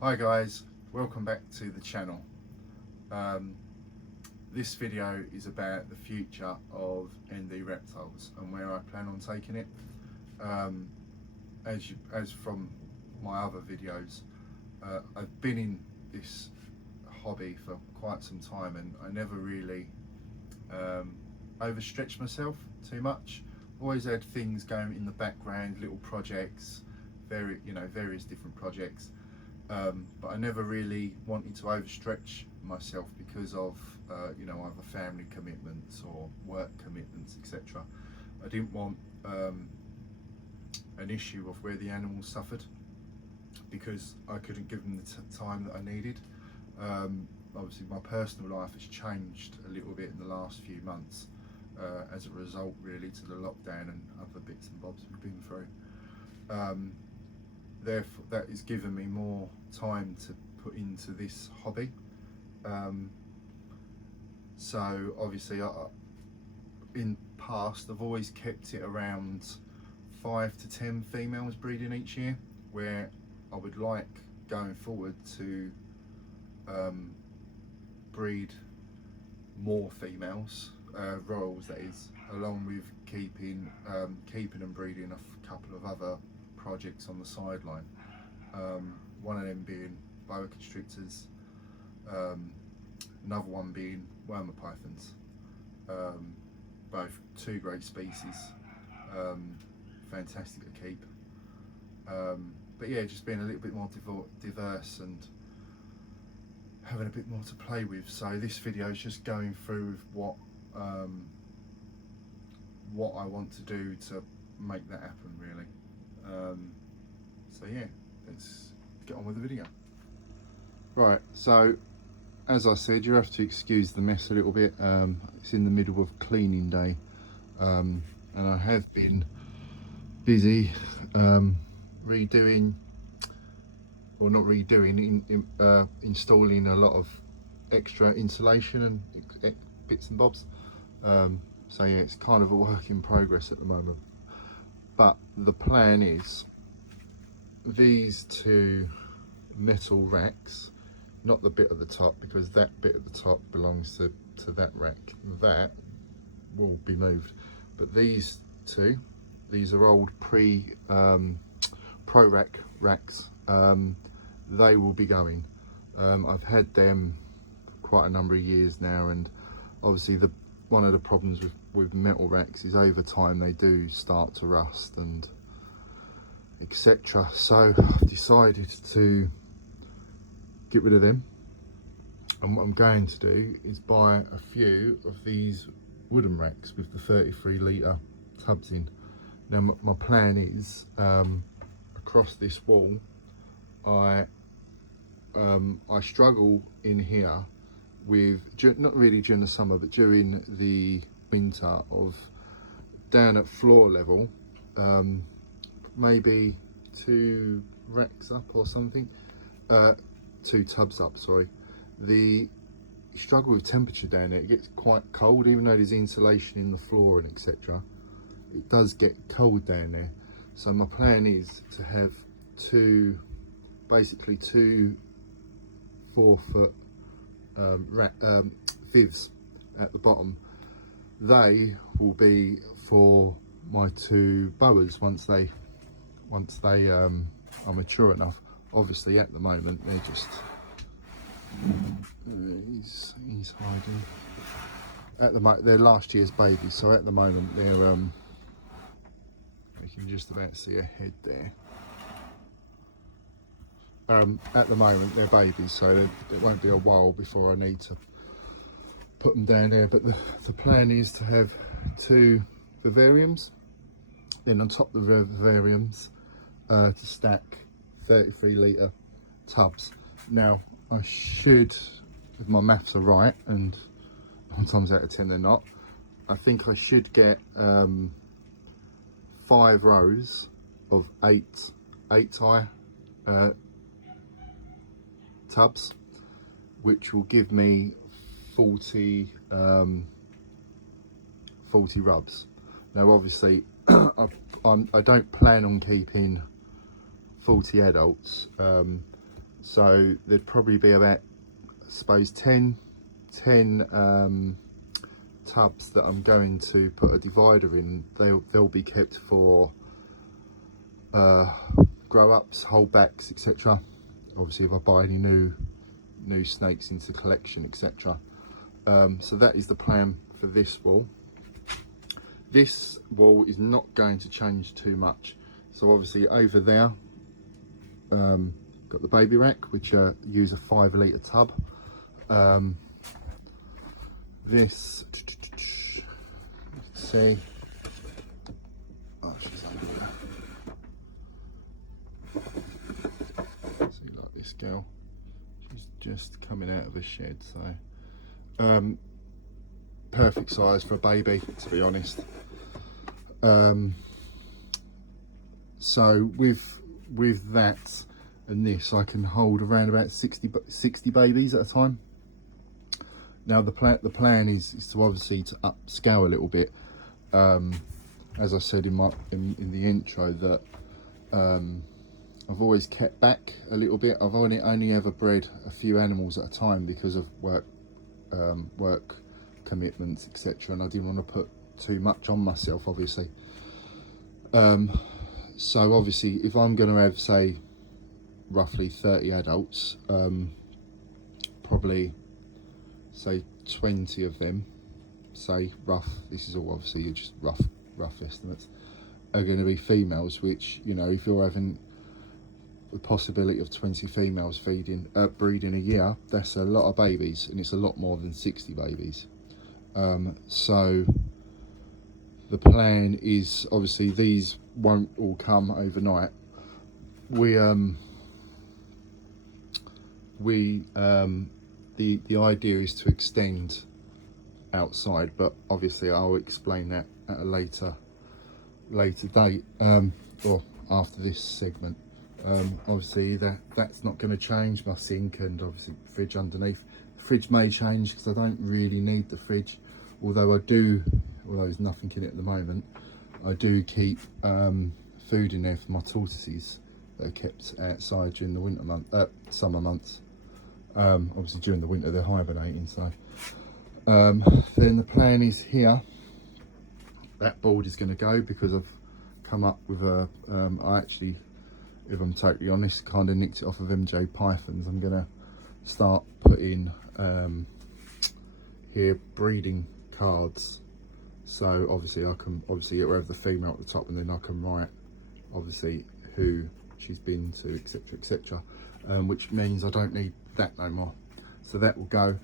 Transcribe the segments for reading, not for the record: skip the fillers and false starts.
Hi guys, welcome back to the channel. This video is about the future of ND Reptiles and where I plan on taking it. As from my other videos, I've been in this hobby for quite some time and I never really overstretched myself too much. Always had things going in the background, little projects, various different projects. But I never really wanted to overstretch myself because of either family commitments or work commitments, etc. I didn't want an issue of where the animals suffered because I couldn't give them the time that I needed. Obviously my personal life has changed a little bit in the last few months as a result really to the lockdown and other bits and bobs we've been through. Therefore, that has given me more time to put into this hobby. So obviously, in past, I've always kept it around 5 to 10 females breeding each year, where I would like going forward to breed more females, royals that is, along with keeping and breeding a couple of other projects on the sideline. One of them being boa constrictors, another one being wormer pythons. Both two great species, fantastic to keep. But yeah, just being a little bit more diverse and having a bit more to play with. So this video is just going through what I want to do to make that happen really. So yeah, let's get on with the video. Right, so as I said, you have to excuse the mess a little bit. It's in the middle of cleaning day, and I have been busy redoing, or not redoing, installing a lot of extra insulation and bits and bobs. So yeah, it's kind of a work in progress at the moment. But the plan is these two metal racks, not the bit at the top, because that bit at the top belongs to that rack. That will be moved. But these two, these are old Pro Rack racks. They will be going. I've had them quite a number of years now, and obviously one of the problems with metal racks is over time they do start to rust and etc. So I've decided to get rid of them, and what I'm going to do is buy a few of these wooden racks with the 33 litre tubs in. Now my plan is across this wall, I struggle in here with, not really during the summer, but during the winter, of down at floor level, maybe 2 racks up or something, 2 tubs up, sorry. The struggle with temperature down there, it gets quite cold, even though there's insulation in the floor and etc. It does get cold down there. So my plan is to have basically two 4-foot fifths at the bottom. They will be for my 2 boas once they are mature enough. Obviously at the moment they're just he's hiding. At the moment they're last year's babies, so at the moment they're you can just about see a head there. At the moment they're babies, so it won't be a while before I need to put them down there. But the plan is to have 2 vivariums, then on top of the vivariums to stack 33 litre tubs. Now I should, if my maths are right, and 9 times out of 10 they're not, I think I should get 5 rows of 8 tie tubs, which will give me 40 rubs. Now obviously I don't plan on keeping 40 adults. So there'd probably be about, I suppose, 10 tubs that I'm going to put a divider in. They'll be kept for grow ups, holdbacks, etc. Obviously, if I buy any new snakes into the collection, etc. So that is the plan for this wall. This wall is not going to change too much. So obviously over there, got the baby rack, which use a 5 litre tub. This, let's see, oh, she's over there. See, like this girl, she's just coming out of the shed, so perfect size for a baby, to be honest. So with that and this, I can hold around about 60 babies at a time. Now the plan is to obviously to upscale a little bit. As I said in the intro, that I've always kept back a little bit. I've only ever bred a few animals at a time because of work commitments, etc. And I didn't want to put too much on myself, obviously. So obviously, if I'm going to have, say, roughly 30 adults, probably say 20 of them, say rough, this is all obviously just rough estimates, are going to be females, which, you know, if you're having the possibility of 20 females breeding a year, that's a lot of babies, and it's a lot more than 60 babies. So the plan is, obviously these won't all come overnight. The idea is to extend outside, but obviously I'll explain that at a later date, or after this segment. Obviously that's not going to change. My sink and obviously the fridge underneath. The fridge may change because I don't really need the fridge, although there's nothing in it at the moment. I do keep food in there for my tortoises that are kept outside during the summer months. Obviously during the winter they're hibernating, so then the plan is here, that board is going to go because I've come up with I actually, if I'm totally honest, kind of nicked it off of MJ Pythons. I'm going to start putting here breeding cards, so obviously I can it'll have the female at the top, and then I can write obviously who she's been to, etc, which means I don't need that no more. So that will go,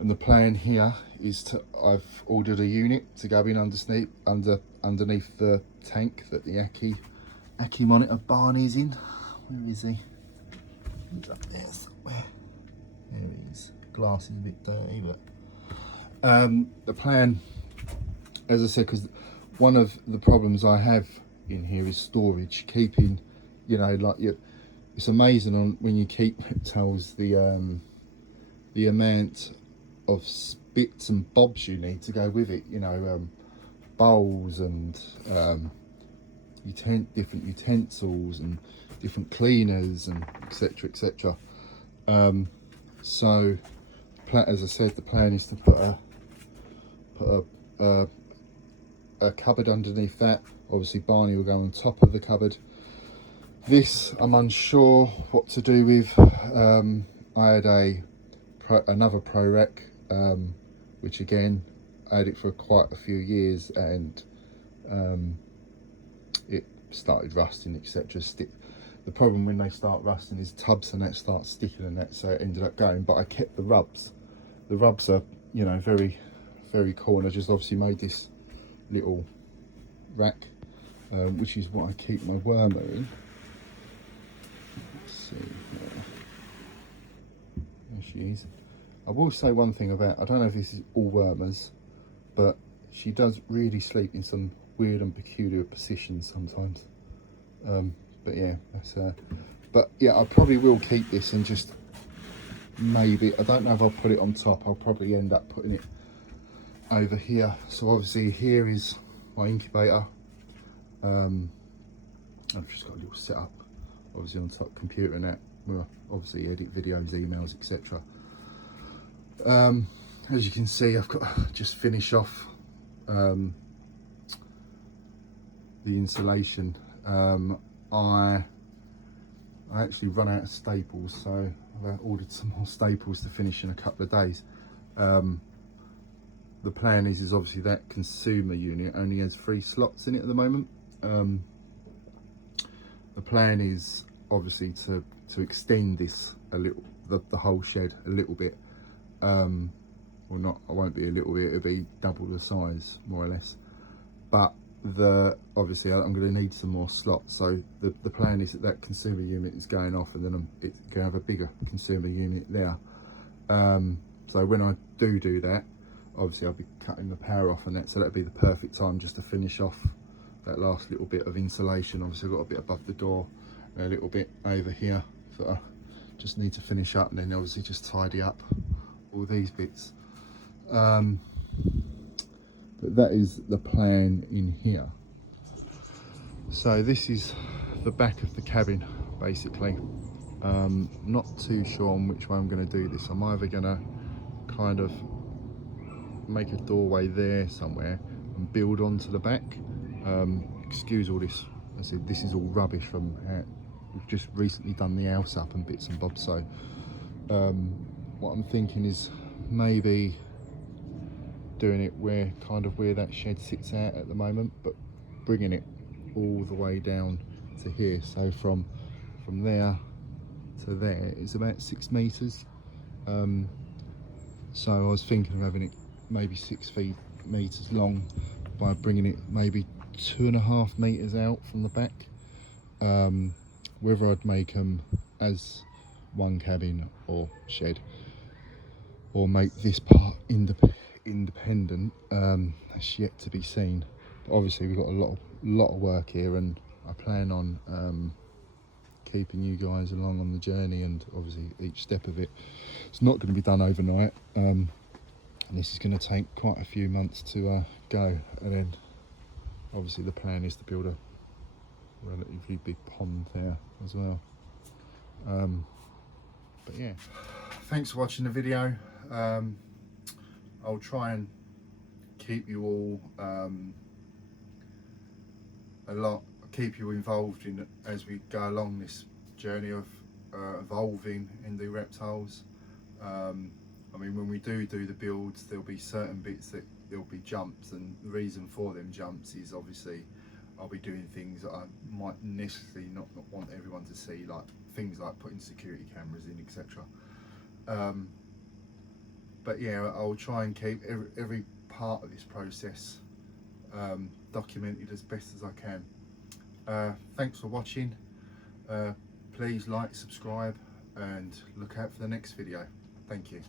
and the plan here is I've ordered a unit to go in underneath the tank that the Aki monitor Barney's in. Where is he? He's up there somewhere. There he is. Glass is a bit dirty, but the plan, as I said, because one of the problems I have in here is storage, keeping, you know, like it's amazing when you keep reptiles, the amount of bits and bobs you need to go with it, you know, bowls and different utensils and different cleaners and etc. So as I said, the plan is to put a cupboard underneath that. Obviously Barney will go on top of the cupboard. This I'm unsure what to do with. I had another Pro Rec, which again I had it for quite a few years, and it started rusting, etc. The problem when they start rusting is tubs and that start sticking and that, so it ended up going. But I kept the rubs. The rubs are, you know, very, very cool, and I just obviously made this little rack, which is what I keep my wormer in. Let's see. There she is. I will say one thing about, I don't know if this is all wormers, but she does really sleep in some weird and peculiar positions sometimes. But yeah, that's but yeah, I probably will keep this and just maybe, I don't know if I'll put it on top. I'll probably end up putting it over here. So obviously here is my incubator. I've just got a little setup obviously on top, computer and that, well, obviously edit videos, emails, etc. As you can see, I've got just finish off the insulation. I actually run out of staples, so I've ordered some more staples to finish in a couple of days. The plan is obviously that consumer unit only has 3 slots in it at the moment. The plan is obviously to extend this a little, the whole shed a little bit. Well, not, I won't be a little bit, it'll be double the size more or less. But obviously I'm going to need some more slots, so the plan is that consumer unit is going off, and then it's going to have a bigger consumer unit there. So when I do that, obviously I'll be cutting the power off and that, so that'll be the perfect time just to finish off that last little bit of insulation. Obviously I've got a bit above the door and a little bit over here that I just need to finish up, and then obviously just tidy up all these bits. But that is the plan in here. So this is the back of the cabin basically. Not too sure on which way I'm going to do this. I'm either going to kind of make a doorway there somewhere and build onto the back. Excuse all this, I said this is all rubbish from we've just recently done the house up and bits and bobs, so what I'm thinking is maybe doing it where that shed sits at the moment, but bringing it all the way down to here. So from there to there is about 6 meters. So I was thinking of having it maybe 6 meters long by bringing it maybe 2.5 meters out from the back. Whether I'd make them as one cabin or shed, or make this part independent, that's yet to be seen. But obviously we've got a lot of work here, and I plan on keeping you guys along on the journey, and obviously each step of it. It's not going to be done overnight, and this is going to take quite a few months to go, and then obviously the plan is to build a relatively big pond there as well. But yeah, thanks for watching the video. I'll try and keep you all keep you involved in as we go along this journey of evolving ND Reptiles. I mean, when we do the builds, there'll be certain bits that there'll be jumps, and the reason for them jumps is obviously I'll be doing things that I might necessarily not want everyone to see, like things like putting security cameras in, etc. But yeah, I'll try and keep every part of this process documented as best as I can. Thanks for watching. Please like, subscribe, and look out for the next video. Thank you.